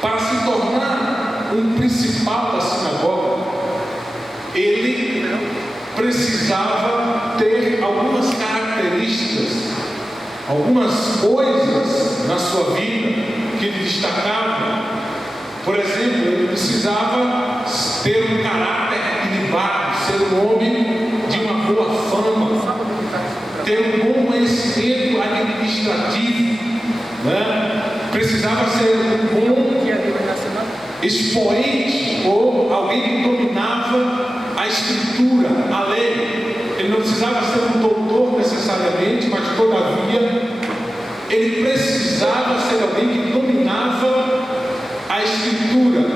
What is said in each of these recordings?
Para se tornar um principal da sinagoga, ele precisava ter algumas características, algumas coisas na sua vida que lhe destacavam. Por exemplo, ele precisava ter um caráter equilibrado, ser um homem de uma boa fama, ter um bom conhecimento administrativo, né? Precisava ser um bom expoente ou alguém que dominava a escritura, a lei. Ele não precisava ser um doutor necessariamente, mas todavia ele precisava ser alguém que dominava a escritura.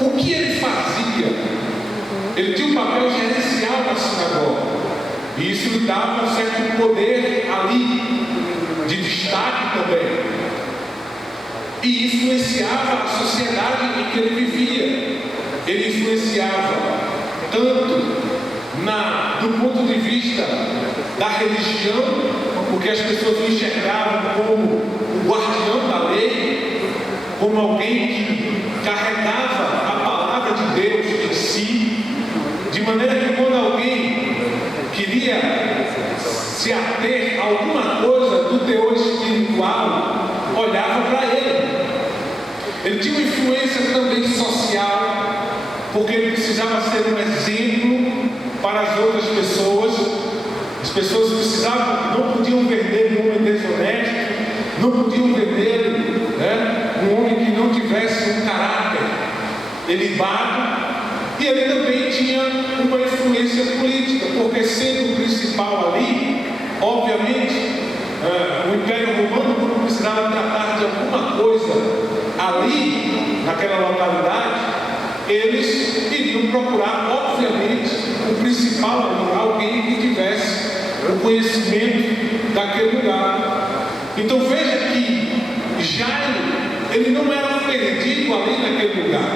O que ele fazia? Ele tinha um papel gerencial na sinagoga, e isso lhe dava um certo poder ali, de destaque também, e influenciava a sociedade em que ele vivia. Ele influenciava tanto do ponto de vista da religião, porque as pessoas o enxergavam como o guardião da lei, como alguém que carregava a palavra de Deus em si, de maneira que quando alguém queria se ater a alguma coisa do teor espiritual, olhava para ele. Ele tinha uma influência também social, porque ele precisava ser um exemplo para as outras pessoas. As pessoas precisavam, não podiam vender um homem desonesto, não podiam vender, um homem que não tivesse um caráter elevado. E ele também tinha uma influência política, porque sendo o principal ali, obviamente, o Império Romano, quando precisava tratar de alguma coisa ali, naquela localidade, eles iriam procurar, obviamente, o principal ali, alguém que tivesse o conhecimento daquele lugar. Então veja que Jairo, ele não era perdido ali naquele lugar.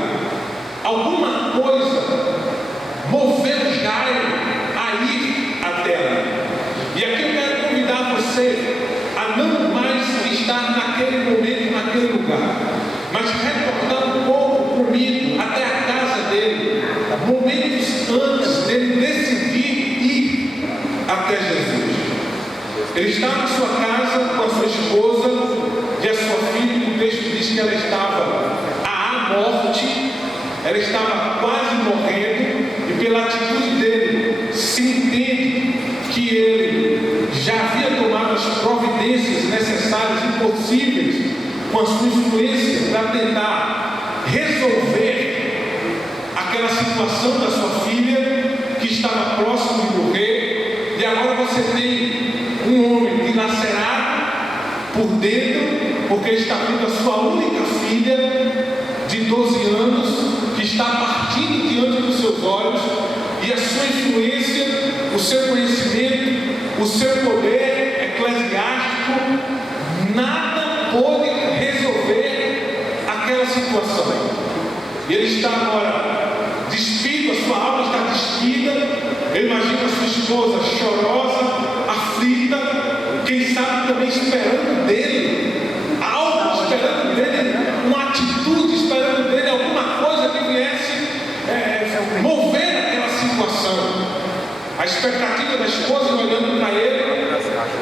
Alguma coisa moveu Jairo a ir até ali. E aqui eu quero convidar você a não mais estar naquele momento, naquele lugar, mas retornar um pouco comigo até a casa dele, momentos antes dele decidir ir até Jesus. Ele está na sua casa com a sua esposa e a sua filha. O texto diz que ela estava à morte, ela estava quase morrendo, e pela atitude dele se entende que ele já havia tomado as providências necessárias e possíveis com a sua influência para tentar resolver aquela situação da sua filha que estava próximo de morrer. E agora você tem um homem dilacerado por dentro, porque está vendo a sua única filha de 12 anos que está partindo diante dos seus olhos, e a sua influência, o seu conhecimento, o seu poder eclesiástico, nada pôde resolver aquela situação. E ele está agora despido, a sua alma está despida. Eu imagino a sua esposa chorosa, aflita, quem sabe também esperando dele algo, esperando dele uma atitude, esperando dele alguma coisa que viesse mover aquela situação. A expectativa da esposa olhando para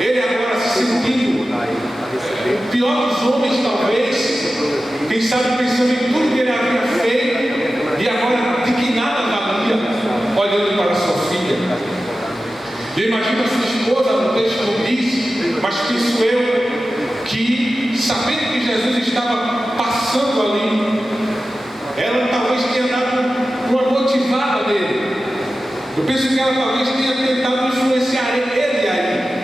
ele agora se sentindo o pior dos homens, talvez, quem sabe pensando em tudo que ele havia feito, e agora de que nada valia, olhando para sua filha. Eu imagino a sua esposa, no texto não diz, mas penso eu, que sabendo que Jesus estava passando ali, ela talvez tenha dado uma motivada nele. Eu penso que ela talvez tenha tentado influenciar ele aí.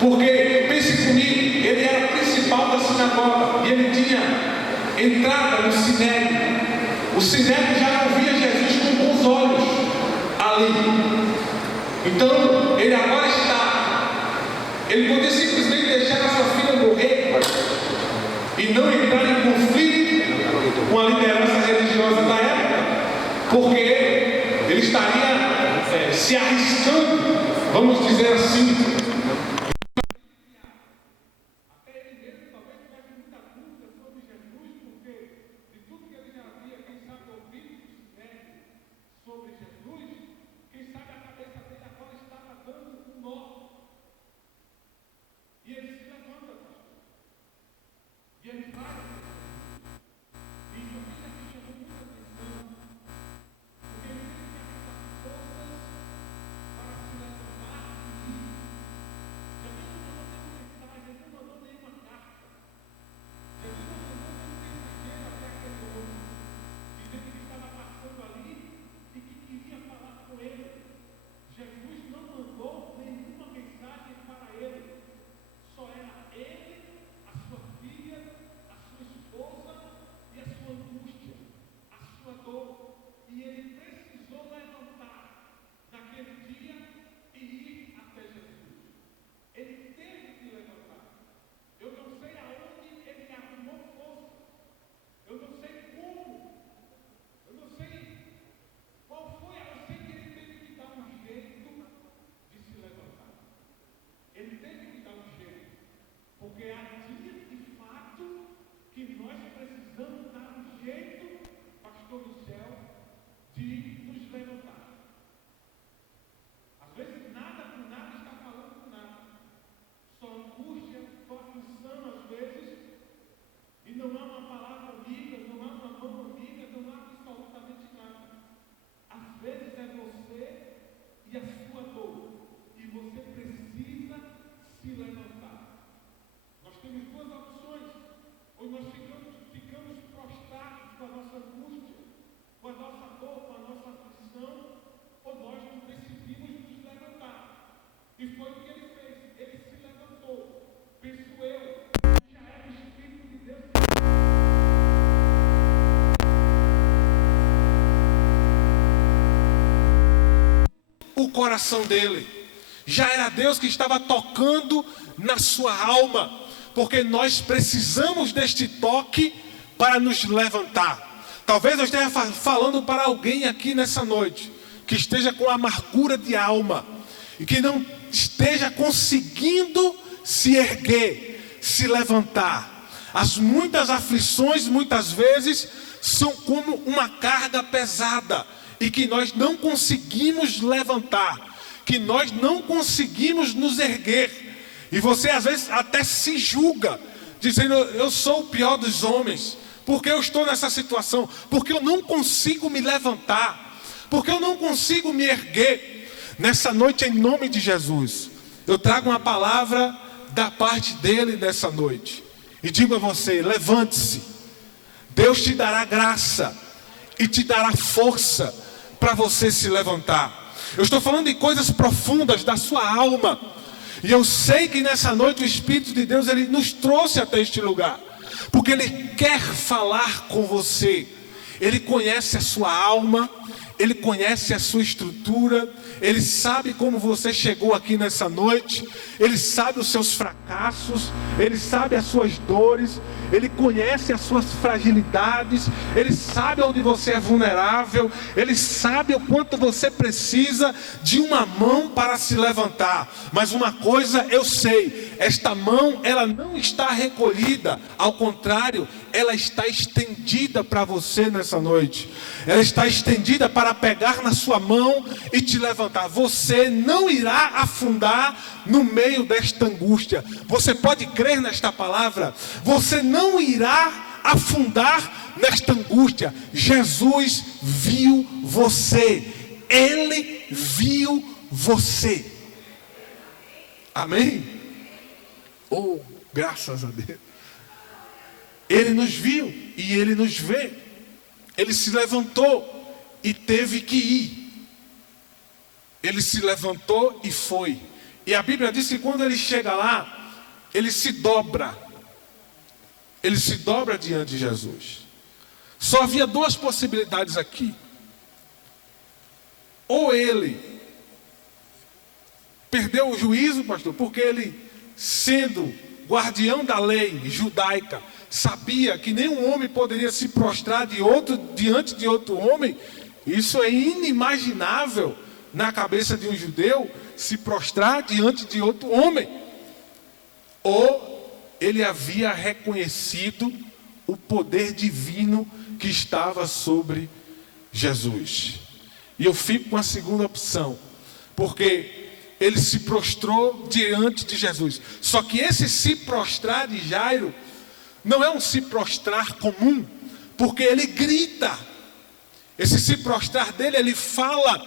Porque, pense comigo, ele era o principal da sinagoga, e ele tinha entrada no sinédrio. O sinédrio já não via Jesus com bons olhos ali. Então, ele agora ele podia simplesmente deixar a sua filha morrer e não entrar em conflito com a liderança religiosa da época, porque ele estaria se arriscando, vamos dizer assim, até ele mesmo talvez coração dele. Já era Deus que estava tocando na sua alma, porque nós precisamos deste toque para nos levantar. Talvez eu esteja falando para alguém aqui nessa noite que esteja com amargura de alma e que não esteja conseguindo se erguer, se levantar. As muitas aflições, muitas vezes, são como uma carga pesada e que nós não conseguimos levantar, que nós não conseguimos nos erguer. E você às vezes até se julga, dizendo: eu sou o pior dos homens, porque eu estou nessa situação, porque eu não consigo me levantar, porque eu não consigo me erguer. Nessa noite, em nome de Jesus, eu trago uma palavra da parte dele nessa noite. E digo a você: levante-se. Deus te dará graça e te dará força para você se levantar. Eu estou falando de coisas profundas da sua alma. E eu sei que nessa noite o Espírito de Deus, ele nos trouxe até este lugar, porque ele quer falar com você. Ele conhece a sua alma, ele conhece a sua estrutura, ele sabe como você chegou aqui nessa noite, ele sabe os seus fracassos, ele sabe as suas dores, ele conhece as suas fragilidades, ele sabe onde você é vulnerável, ele sabe o quanto você precisa de uma mão para se levantar. Mas uma coisa eu sei: esta mão, ela não está recolhida, ao contrário, ela está estendida para você nessa noite. Ela está estendida para pegar na sua mão e te levantar. Você não irá afundar no meio desta angústia. Você pode crer nesta palavra? Você não irá afundar nesta angústia. Jesus viu você. Ele viu você. Amém? Oh, graças a Deus. Ele nos viu e ele nos vê. Ele se levantou e teve que ir. Ele se levantou e foi. E a Bíblia diz que quando ele chega lá, ele se dobra. Ele se dobra diante de Jesus. Só havia duas possibilidades aqui. Ou ele perdeu o juízo, pastor, porque ele, sendo guardião da lei judaica, sabia que nenhum homem poderia se prostrar diante de outro homem. Isso é inimaginável na cabeça de um judeu, se prostrar diante de outro homem. Ou ele havia reconhecido o poder divino que estava sobre Jesus. E eu fico com a segunda opção, porque ele se prostrou diante de Jesus. Só que esse se prostrar de Jairo não é um se prostrar comum, porque ele grita. Esse se prostrar dele, ele fala,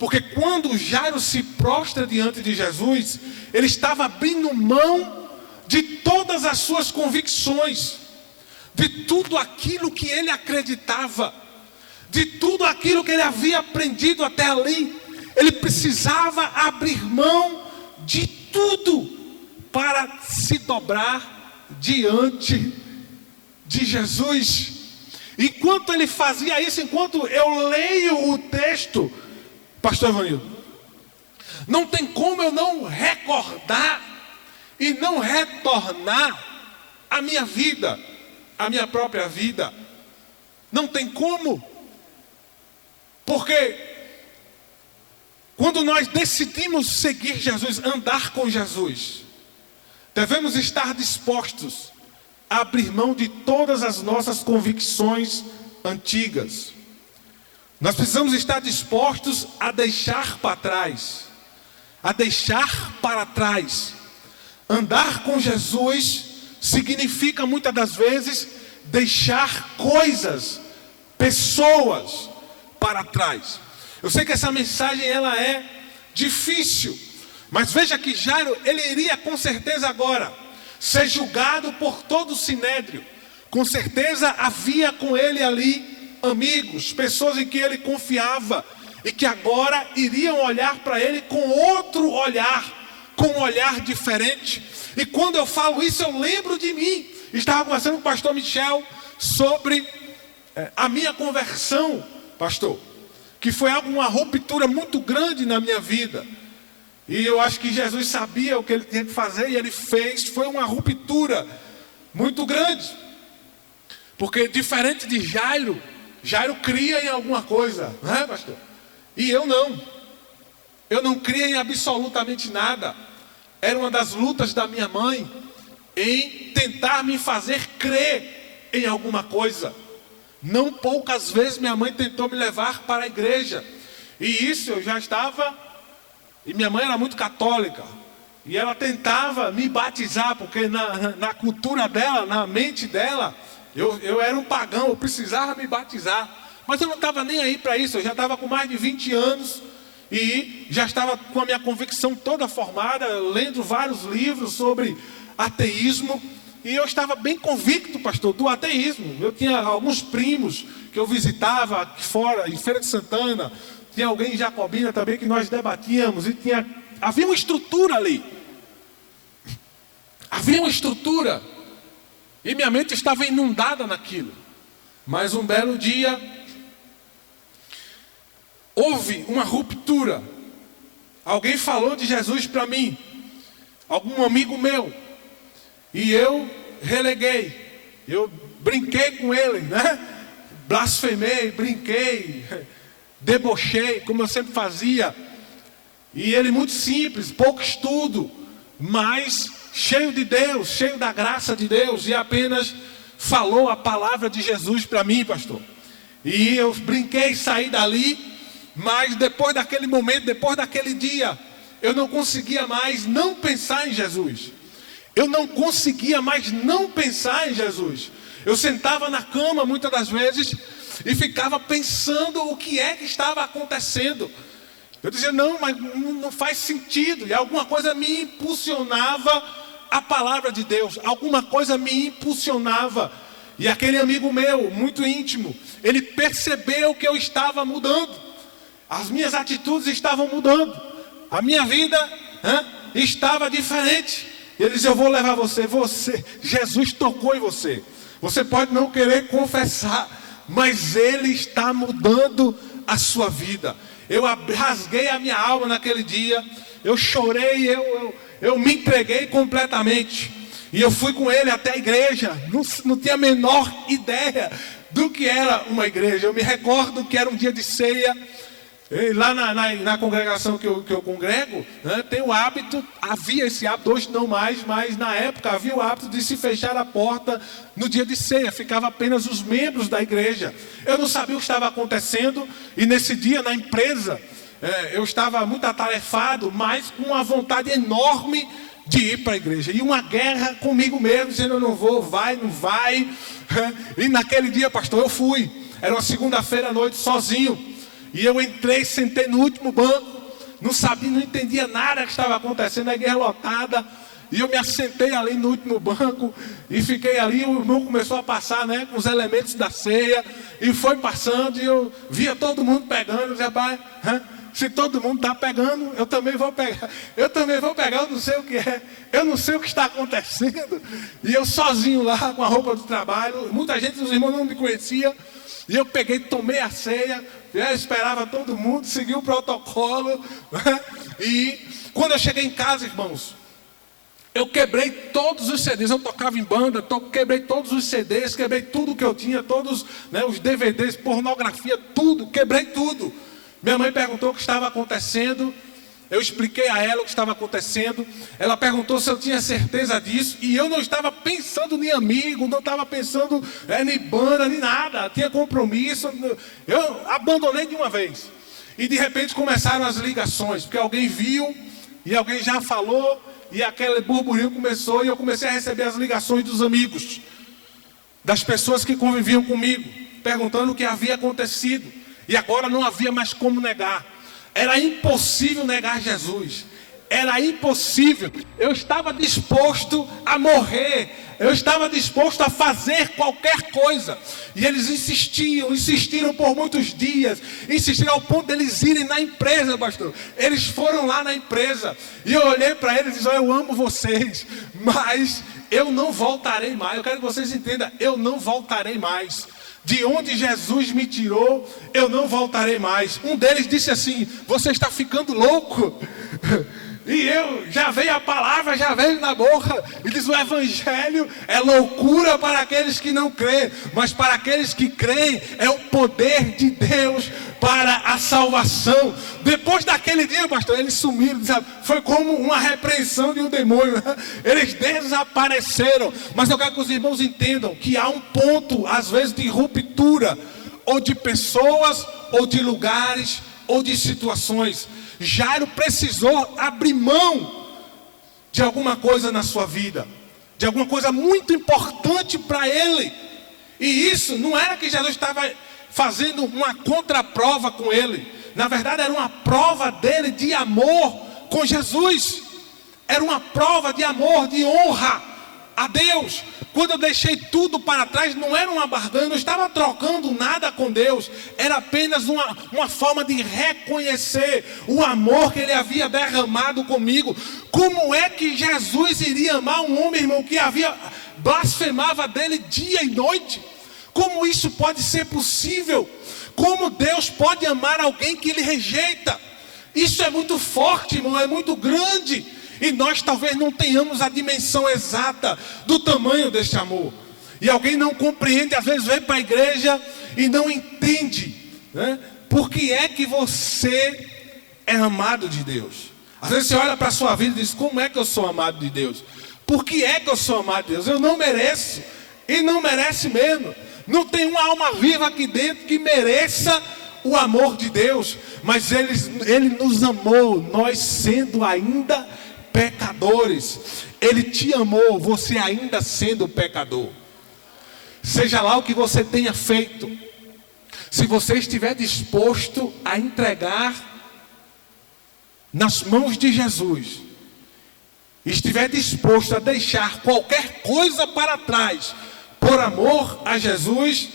porque quando Jairo se prostra diante de Jesus, ele estava abrindo mão de todas as suas convicções, de tudo aquilo que ele acreditava, de tudo aquilo que ele havia aprendido até ali. Ele precisava abrir mão de tudo para se dobrar diante de Jesus. Enquanto ele fazia isso, enquanto eu leio o texto, pastor Evanildo, não tem como eu não recordar e não retornar a minha vida, a minha própria vida. Não tem como, porque quando nós decidimos seguir Jesus, andar com Jesus, devemos estar dispostos a abrir mão de todas as nossas convicções antigas. Nós precisamos estar dispostos a deixar para trás, Andar com Jesus significa muitas das vezes deixar coisas, pessoas para trás. Eu sei que essa mensagem ela é difícil, mas veja que Jairo, ele iria com certeza agora ser julgado por todo o sinédrio. Com certeza havia com ele ali amigos, pessoas em que ele confiava e que agora iriam olhar para ele com outro olhar, com um olhar diferente. E quando eu falo isso, eu lembro de mim. Estava conversando com o pastor Michel sobre a minha conversão, pastor. que foi uma ruptura muito grande na minha vida. E eu acho que Jesus sabia o que ele tinha que fazer e ele fez. Foi uma ruptura muito grande. Porque diferente de Jairo, Jairo cria em alguma coisa, não é, pastor? E eu não. Eu não cria em absolutamente nada. Era uma das lutas da minha mãe em tentar me fazer crer em alguma coisa. Não poucas vezes minha mãe tentou me levar para a igreja. E isso eu já estava... E minha mãe era muito católica. E ela tentava me batizar, porque na cultura dela, na mente dela, eu era um pagão, eu precisava me batizar. Mas eu não estava nem aí para isso. Eu já estava com mais de 20 anos e já estava com a minha convicção toda formada, lendo vários livros sobre ateísmo. E eu estava bem convicto, pastor, do ateísmo. Eu tinha alguns primos que eu visitava aqui fora, em Feira de Santana. Tinha alguém em Jacobina também que nós debatíamos. E havia uma estrutura ali. Havia uma estrutura. E minha mente estava inundada naquilo. Mas um belo dia, houve uma ruptura. Alguém falou de Jesus para mim. Algum amigo meu. E eu releguei. Eu brinquei com ele, né? Blasfemei, brinquei, debochei, como eu sempre fazia. E ele muito simples, pouco estudo, mas cheio de Deus, cheio da graça de Deus. E apenas falou a palavra de Jesus para mim, pastor. E eu brinquei, saí dali. Mas depois daquele momento, depois daquele dia, eu não conseguia mais não pensar em Jesus. Eu não conseguia mais não pensar em Jesus. Eu sentava na cama muitas das vezes e ficava pensando o que é que estava acontecendo. Eu dizia, não, mas não faz sentido. E alguma coisa me impulsionava a palavra de Deus. Alguma coisa me impulsionava. E aquele amigo meu, muito íntimo, ele percebeu que eu estava mudando. As minhas atitudes estavam mudando. A minha vida estava diferente. Ele disse, eu vou levar você, Jesus tocou em você. Você pode não querer confessar, mas Ele está mudando a sua vida. Eu rasguei a minha alma naquele dia, eu chorei, eu me entreguei completamente. E eu fui com ele até a igreja, não tinha a menor ideia do que era uma igreja. Eu me recordo que era um dia de ceia. Lá na congregação que eu congrego, né, tem o hábito, havia esse hábito, hoje não mais, mas na época havia o hábito de se fechar a porta no dia de ceia, ficava apenas os membros da igreja. Eu não sabia o que estava acontecendo e nesse dia na empresa, eu estava muito atarefado, mas com uma vontade enorme de ir para a igreja. E uma guerra comigo mesmo, dizendo eu não vou, vai, não vai. E naquele dia, pastor, eu fui. Era uma segunda-feira à noite, sozinho. E eu entrei, sentei no último banco, não sabia, não entendia nada que estava acontecendo, a igreja lotada. E eu me assentei ali no último banco e fiquei ali, o irmão começou a passar, né, com os elementos da ceia. E foi passando e eu via todo mundo pegando, eu dizia, rapaz, se todo mundo está pegando, eu também vou pegar. Eu também vou pegar, eu não sei o que é, eu não sei o que está acontecendo. E eu sozinho lá, com a roupa do trabalho, muita gente, os irmãos não me conheciam. E eu peguei, tomei a ceia, eu esperava todo mundo, segui o protocolo. E quando eu cheguei em casa, irmãos, eu quebrei todos os CDs, eu tocava em banda, quebrei todos os CDs, quebrei tudo que eu tinha, todos, né, os DVDs, pornografia, tudo, quebrei tudo. Minha mãe perguntou o que estava acontecendo, eu expliquei a ela o que estava acontecendo, ela perguntou se eu tinha certeza disso, e eu não estava pensando em amigo, não estava pensando em banda, nem nada, tinha compromisso, eu abandonei de uma vez. E de repente começaram as ligações, porque alguém viu, e alguém já falou, e aquele burburinho começou, e eu comecei a receber as ligações dos amigos, das pessoas que conviviam comigo, perguntando o que havia acontecido, e agora não havia mais como negar. Era impossível negar Jesus. Era impossível. Eu estava disposto a morrer. Eu estava disposto a fazer qualquer coisa. E eles insistiram por muitos dias. Insistiram ao ponto deles irem na empresa, pastor. Eles foram lá na empresa. E eu olhei para eles e disse, eu amo vocês, mas eu não voltarei mais. Eu quero que vocês entendam, eu não voltarei mais. De onde Jesus me tirou, eu não voltarei mais. Um deles disse assim: você está ficando louco. E eu, já veio a palavra, já veio na boca. E diz: o evangelho é loucura para aqueles que não creem, mas para aqueles que creem é o poder de Deus para a salvação. Depois daquele dia, pastor, eles sumiram, sabe? Foi como uma repreensão de um demônio, né? Eles desapareceram. Mas eu quero que os irmãos entendam que há um ponto, às vezes, de ruptura, ou de pessoas, ou de lugares, ou de situações. Jairo precisou abrir mão de alguma coisa na sua vida, de alguma coisa muito importante para ele. E isso não era que Jesus estava fazendo uma contraprova com ele. Na verdade, era uma prova dele de amor com Jesus. Era uma prova de amor, de honra a Deus. Quando eu deixei tudo para trás, não era uma barganha, não estava trocando nada com Deus. Era apenas uma forma de reconhecer o amor que Ele havia derramado comigo. Como é que Jesus iria amar um homem, irmão, que blasfemava dele dia e noite? Como isso pode ser possível? Como Deus pode amar alguém que Ele rejeita? Isso é muito forte, irmão, é muito grande. E nós talvez não tenhamos a dimensão exata do tamanho deste amor. E alguém não compreende, às vezes vem para a igreja e não entende, né? Por que é que você é amado de Deus? Às vezes você olha para a sua vida e diz: como é que eu sou amado de Deus? Por que é que eu sou amado de Deus? Eu não mereço. E não merece mesmo. Não tem uma alma viva aqui dentro que mereça o amor de Deus. Mas Ele nos amou, nós sendo ainda pecadores. Ele te amou, você ainda sendo pecador. Seja lá o que você tenha feito, se você estiver disposto a entregar nas mãos de Jesus, estiver disposto a deixar qualquer coisa para trás por amor a Jesus,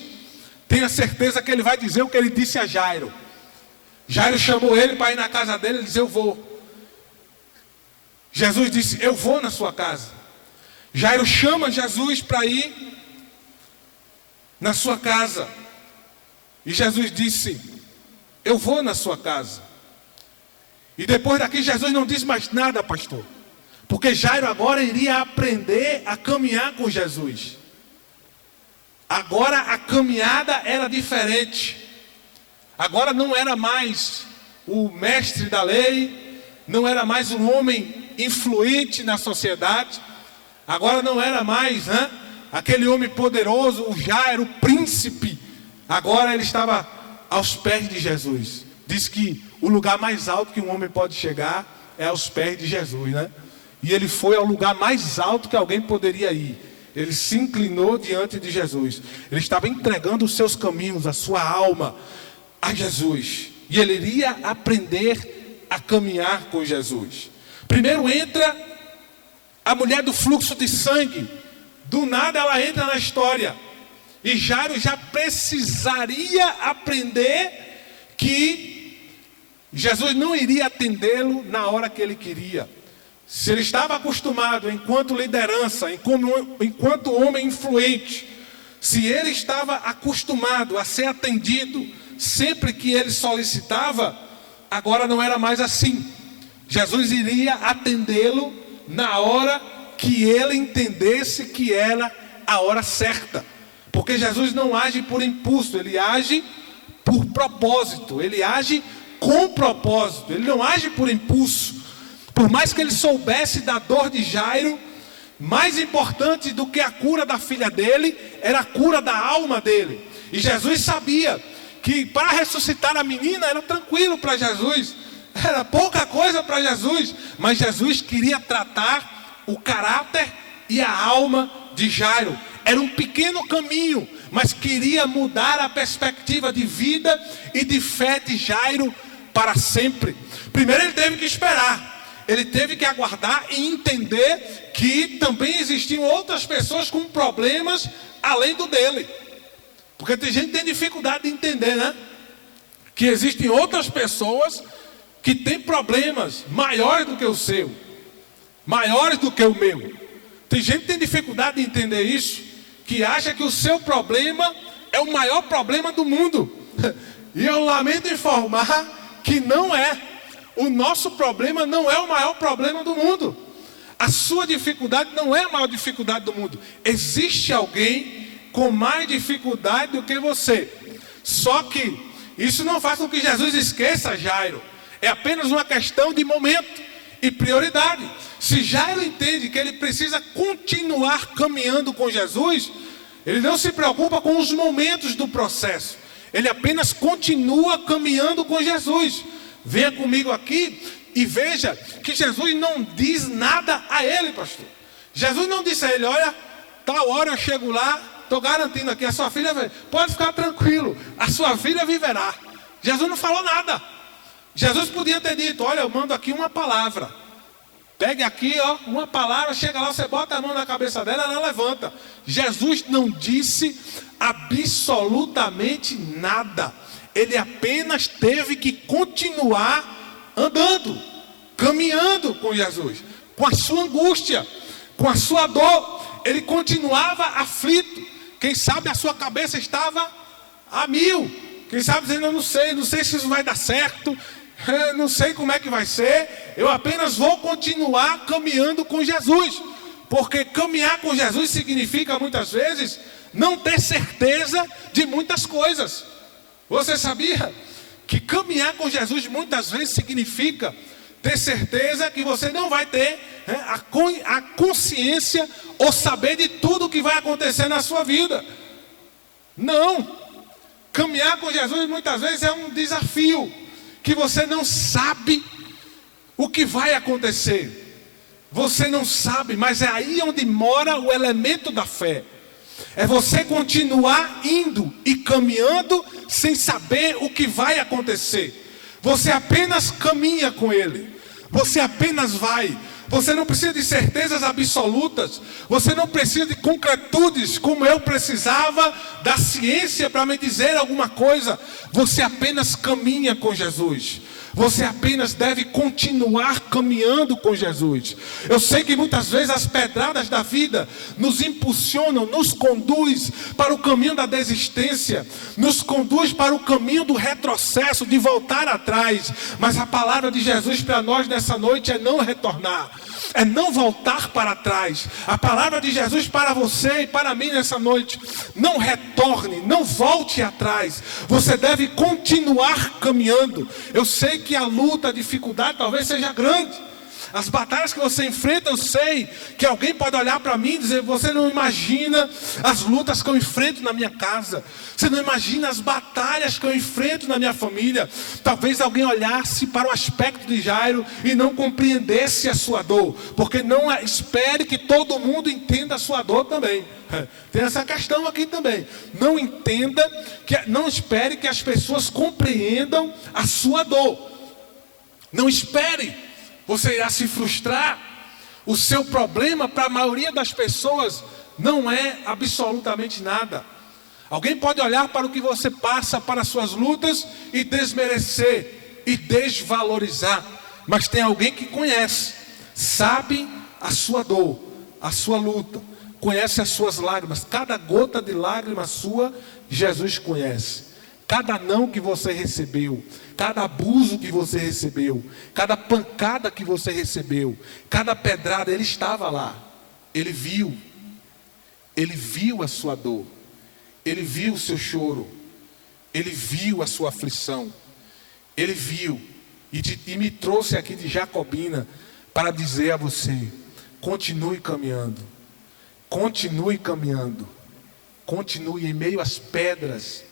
tenha certeza que Ele vai dizer o que Ele disse a Jairo. Jairo chamou ele para ir na casa dele. Ele disse: eu vou. Jesus disse: eu vou na sua casa. Jairo chama Jesus para ir na sua casa. E Jesus disse: eu vou na sua casa. E depois daqui Jesus não disse mais nada, pastor. Porque Jairo agora iria aprender a caminhar com Jesus. Agora a caminhada era diferente. Agora não era mais o mestre da lei, não era mais um homem influente na sociedade. Agora não era mais, né, aquele homem poderoso, o Jairo, o príncipe. Agora ele estava aos pés de Jesus. Diz que o lugar mais alto que um homem pode chegar é aos pés de Jesus, né? E ele foi ao lugar mais alto que alguém poderia ir. Ele se inclinou diante de Jesus. Ele estava entregando os seus caminhos, a sua alma a Jesus. E ele iria aprender a caminhar com Jesus. Primeiro entra a mulher do fluxo de sangue. Do nada ela entra na história. E Jairo já precisaria aprender que Jesus não iria atendê-lo na hora que ele queria. Se ele estava acostumado, enquanto liderança, enquanto homem influente, se ele estava acostumado a ser atendido sempre que ele solicitava, agora não era mais assim. Jesus iria atendê-lo na hora que ele entendesse que era a hora certa. Porque Jesus não age por impulso, ele age por propósito, ele age com propósito, ele não age por impulso. Por mais que ele soubesse da dor de Jairo, mais importante do que a cura da filha dele, era a cura da alma dele. E Jesus sabia que para ressuscitar a menina era tranquilo para Jesus, era pouca coisa para Jesus, mas Jesus queria tratar o caráter e a alma de Jairo. Era um pequeno caminho, mas queria mudar a perspectiva de vida e de fé de Jairo para sempre. Primeiro ele teve que esperar. Ele teve que aguardar e entender que também existiam outras pessoas com problemas além do dele. Porque tem gente que tem dificuldade de entender, né? Que existem outras pessoas que têm problemas maiores do que o seu, maiores do que o meu. Tem gente que tem dificuldade de entender isso, que acha que o seu problema é o maior problema do mundo. E eu lamento informar que não é. O nosso problema não é o maior problema do mundo. A sua dificuldade não é a maior dificuldade do mundo. Existe alguém com mais dificuldade do que você. Só que isso não faz com que Jesus esqueça Jairo. É apenas uma questão de momento e prioridade. Se Jairo entende que ele precisa continuar caminhando com Jesus, ele não se preocupa com os momentos do processo. Ele apenas continua caminhando com Jesus. Venha comigo aqui e veja que Jesus não diz nada a ele, pastor. Jesus não disse a ele: olha, tal hora eu chego lá, estou garantindo aqui, a sua filha pode ficar tranquilo, a sua filha viverá. Jesus não falou nada. Jesus podia ter dito: olha, eu mando aqui uma palavra. Pegue aqui, ó, uma palavra, chega lá, você bota a mão na cabeça dela, ela levanta. Jesus não disse absolutamente nada. Ele apenas teve que continuar andando, caminhando com Jesus, com a sua angústia, com a sua dor. Ele continuava aflito. Quem sabe a sua cabeça estava a mil. Quem sabe dizendo: eu não sei se isso vai dar certo. Não sei como é que vai ser. Eu apenas vou continuar caminhando com Jesus. Porque caminhar com Jesus significa muitas vezes não ter certeza de muitas coisas. Você sabia que caminhar com Jesus muitas vezes significa ter certeza que você não vai ter a consciência ou saber de tudo que vai acontecer na sua vida? Não. Caminhar com Jesus muitas vezes é um desafio, que você não sabe o que vai acontecer. Você não sabe, mas é aí onde mora o elemento da fé. É você continuar indo e caminhando sem saber o que vai acontecer. Você apenas caminha com Ele. Você apenas vai. Você não precisa de certezas absolutas. Você não precisa de concretudes como eu precisava da ciência para me dizer alguma coisa. Você apenas caminha com Jesus. Você apenas deve continuar caminhando com Jesus. Eu sei que muitas vezes as pedradas da vida nos impulsionam, nos conduz para o caminho da desistência, nos conduz para o caminho do retrocesso, de voltar atrás. Mas a palavra de Jesus para nós nessa noite é não retornar, é não voltar para trás. A palavra de Jesus para você e para mim nessa noite: não retorne, não volte atrás. Você deve continuar caminhando. Eu sei que a luta, a dificuldade talvez seja grande. As batalhas que você enfrenta, eu sei que alguém pode olhar para mim e dizer: você não imagina as lutas que eu enfrento na minha casa. Você não imagina as batalhas que eu enfrento na minha família. Talvez alguém olhasse para o aspecto de Jairo e não compreendesse a sua dor. Porque não espere que todo mundo entenda a sua dor também. Tem essa questão aqui também. Não espere que as pessoas compreendam a sua dor. Não espere. Você irá se frustrar. O seu problema para a maioria das pessoas não é absolutamente nada. Alguém pode olhar para o que você passa, para as suas lutas e desmerecer e desvalorizar. Mas tem alguém que conhece, sabe a sua dor, a sua luta, conhece as suas lágrimas. Cada gota de lágrima sua, Jesus conhece. Cada não que você recebeu, cada abuso que você recebeu, cada pancada que você recebeu, cada pedrada, Ele estava lá. Ele viu a sua dor, Ele viu o seu choro, Ele viu a sua aflição, Ele viu e me trouxe aqui de Jacobina para dizer a você: continue caminhando, continue caminhando, continue em meio às pedras,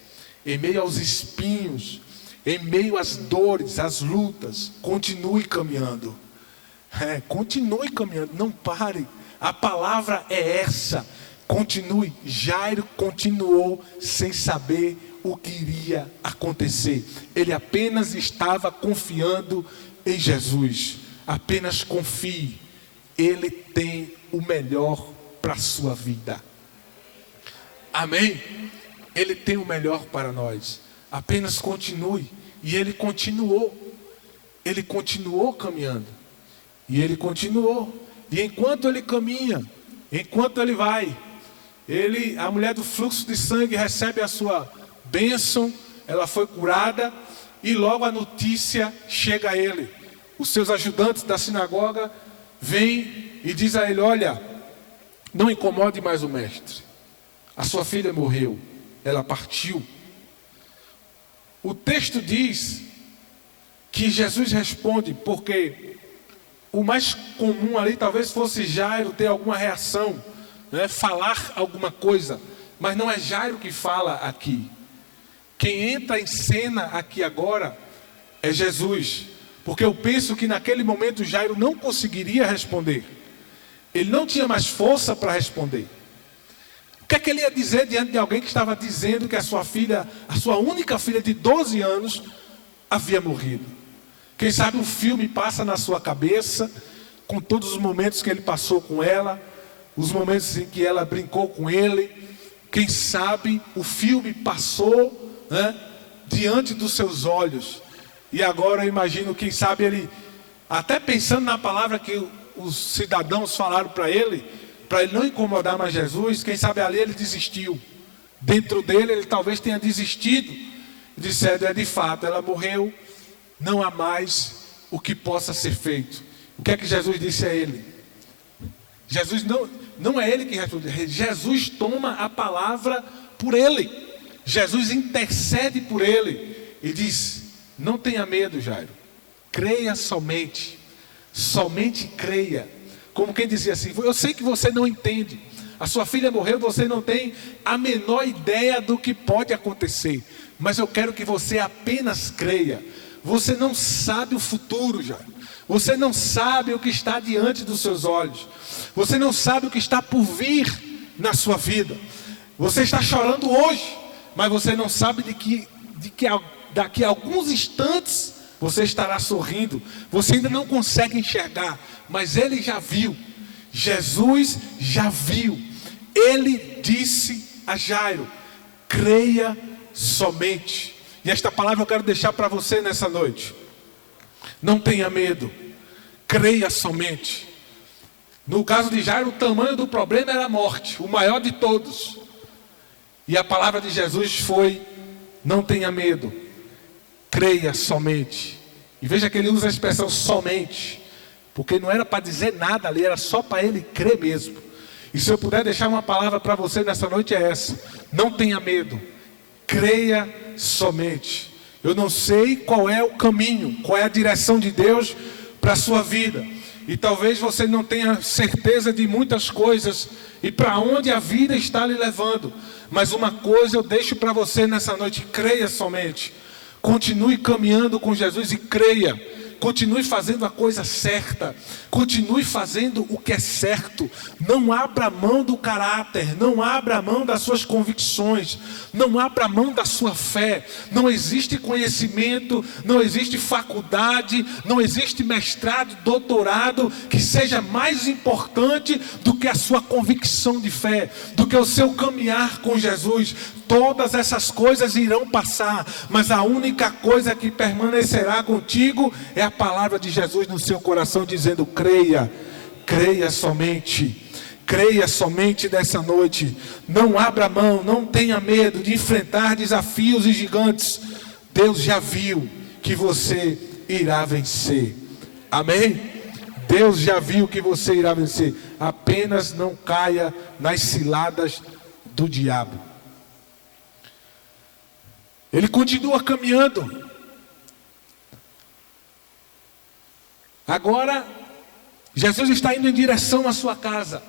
em meio aos espinhos, em meio às dores, às lutas. Continue caminhando. Continue caminhando, não pare. A palavra é essa: continue. Jairo continuou sem saber o que iria acontecer. Ele apenas estava confiando em Jesus. Apenas confie. Ele tem o melhor para a sua vida. Amém? Ele tem o melhor para nós. Apenas continue. E ele continuou. Ele continuou caminhando. E ele continuou. E enquanto ele caminha, Enquanto ele vai, a mulher do fluxo de sangue recebe a sua bênção, ela foi curada, e logo a notícia chega a ele. Os seus ajudantes da sinagoga vêm e diz a ele: olha, não incomode mais o mestre, a sua filha morreu, ela partiu. O texto diz que Jesus responde, porque o mais comum ali talvez fosse Jairo ter alguma reação, né, falar alguma coisa, mas não é Jairo que fala aqui. Quem entra em cena aqui agora é Jesus, porque eu penso que naquele momento Jairo não conseguiria responder, ele não tinha mais força para responder. O que é que ele ia dizer diante de alguém que estava dizendo que a sua filha, a sua única filha de 12 anos, havia morrido? Quem sabe um filme passa na sua cabeça, com todos os momentos que ele passou com ela, os momentos em que ela brincou com ele. Quem sabe o filme passou, né, diante dos seus olhos. E agora eu imagino, quem sabe ele, até pensando na palavra que os cidadãos falaram para ele não incomodar mais Jesus, quem sabe ali ele desistiu. Dentro dele ele talvez tenha desistido, dizendo: de fato, ela morreu, não há mais o que possa ser feito. O que é que Jesus disse a ele? Jesus não é ele que responde, Jesus toma a palavra por ele. Jesus intercede por ele e diz: não tenha medo, Jairo, creia somente, somente creia. Como quem dizia assim: eu sei que você não entende, a sua filha morreu, você não tem a menor ideia do que pode acontecer, mas eu quero que você apenas creia. Você não sabe o futuro, Jairo, você não sabe o que está diante dos seus olhos, você não sabe o que está por vir na sua vida. Você está chorando hoje, mas você não sabe de que daqui a alguns instantes você estará sorrindo. Você ainda não consegue enxergar, mas ele já viu. Jesus já viu. Ele disse a Jairo: creia somente. E esta palavra eu quero deixar para você nessa noite. Não tenha medo, creia somente. No caso de Jairo, o tamanho do problema era a morte, o maior de todos. E a palavra de Jesus foi: não tenha medo, creia somente. E veja que ele usa a expressão somente, porque não era para dizer nada ali, era só para ele crer mesmo. E se eu puder deixar uma palavra para você nessa noite é essa: não tenha medo, creia somente. Eu não sei qual é o caminho, qual é a direção de Deus para a sua vida. E talvez você não tenha certeza de muitas coisas e para onde a vida está lhe levando. Mas uma coisa eu deixo para você nessa noite: creia somente. Continue caminhando com Jesus e creia. Continue fazendo a coisa certa. Continue fazendo o que é certo. Não abra mão do caráter. Não abra mão das suas convicções. Não abra mão da sua fé. Não existe conhecimento, não existe faculdade, não existe mestrado, doutorado que seja mais importante do que a sua convicção de fé, do que o seu caminhar com Jesus. Todas essas coisas irão passar, mas a única coisa que permanecerá contigo é a palavra de Jesus no seu coração, dizendo: creia, creia somente. Creia somente nessa noite. Não abra mão, não tenha medo de enfrentar desafios e gigantes. Deus já viu que você irá vencer. Amém? Deus já viu que você irá vencer. Apenas não caia nas ciladas do diabo. Ele continua caminhando. Agora, Jesus está indo em direção à sua casa.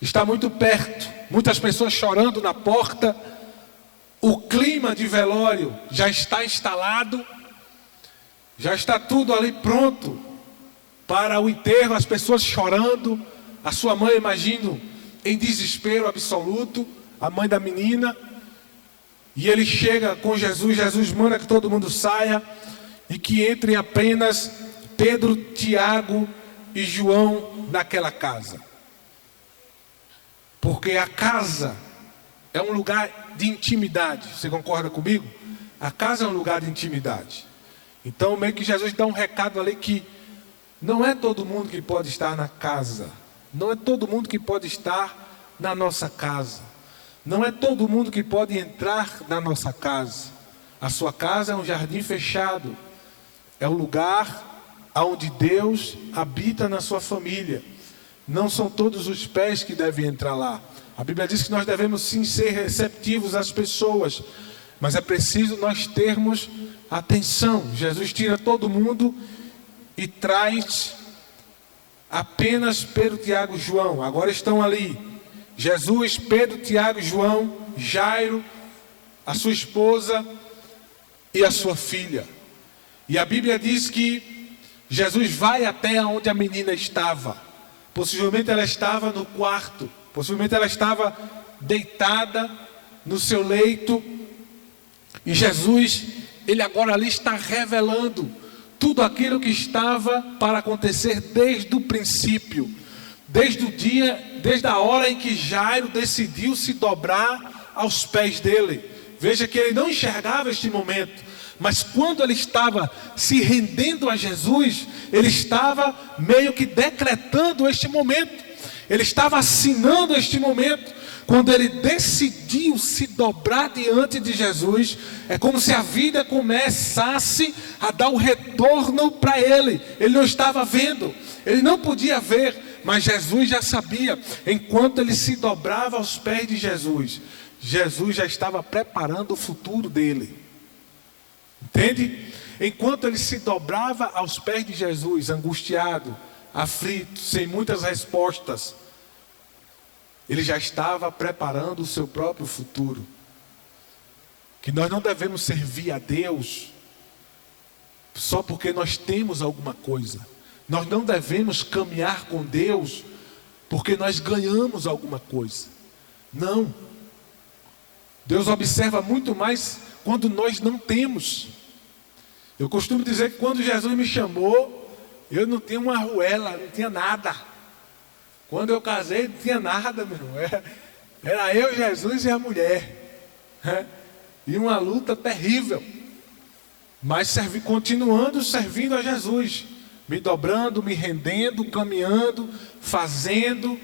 Está muito perto. Muitas pessoas chorando na porta. O clima de velório já está instalado. Já está tudo ali pronto para o enterro. As pessoas chorando. A sua mãe, imagino, em desespero absoluto. A mãe da menina. E ele chega com Jesus. Jesus manda que todo mundo saia e que entrem apenas Pedro, Tiago e João naquela casa. Porque a casa é um lugar de intimidade. Você concorda comigo? A casa é um lugar de intimidade. Então meio que Jesus dá um recado ali que não é todo mundo que pode estar na casa. Não é todo mundo que pode estar na nossa casa. Não é todo mundo que pode entrar na nossa casa. A sua casa é um jardim fechado. É o lugar onde Deus habita na sua família. Não são todos os pés que devem entrar lá. A Bíblia diz que nós devemos sim ser receptivos às pessoas, mas é preciso nós termos atenção. Jesus tira todo mundo e traz apenas Pedro, Tiago e João. Agora estão ali Jesus, Pedro, Tiago e João, Jairo, a sua esposa e a sua filha. E a Bíblia diz que Jesus vai até onde a menina estava. Possivelmente ela estava no quarto, possivelmente ela estava deitada no seu leito. E Jesus, ele agora ali está revelando tudo aquilo que estava para acontecer desde o princípio. Desde a hora em que Jairo decidiu se dobrar aos pés dele. Veja que ele não enxergava este momento, mas quando ele estava se rendendo a Jesus, ele estava meio que decretando este momento. Ele estava assinando este momento. Quando ele decidiu se dobrar diante de Jesus, é como se a vida começasse a dar um retorno para ele. Ele não estava vendo, ele não podia ver, mas Jesus já sabia. Enquanto ele se dobrava aos pés de Jesus, Jesus já estava preparando o futuro dele. Entende? Enquanto ele se dobrava aos pés de Jesus, angustiado, aflito, sem muitas respostas, ele já estava preparando o seu próprio futuro. Que nós não devemos servir a Deus só porque nós temos alguma coisa. Nós não devemos caminhar com Deus porque nós ganhamos alguma coisa. Não. Deus observa muito mais quando nós não temos. Eu costumo dizer que quando Jesus me chamou, eu não tinha uma arruela, não tinha nada. Quando eu casei, não tinha nada, meu irmão. Era eu, Jesus e a mulher. E uma luta terrível. Mas continuando servindo a Jesus. Me dobrando, me rendendo, caminhando, fazendo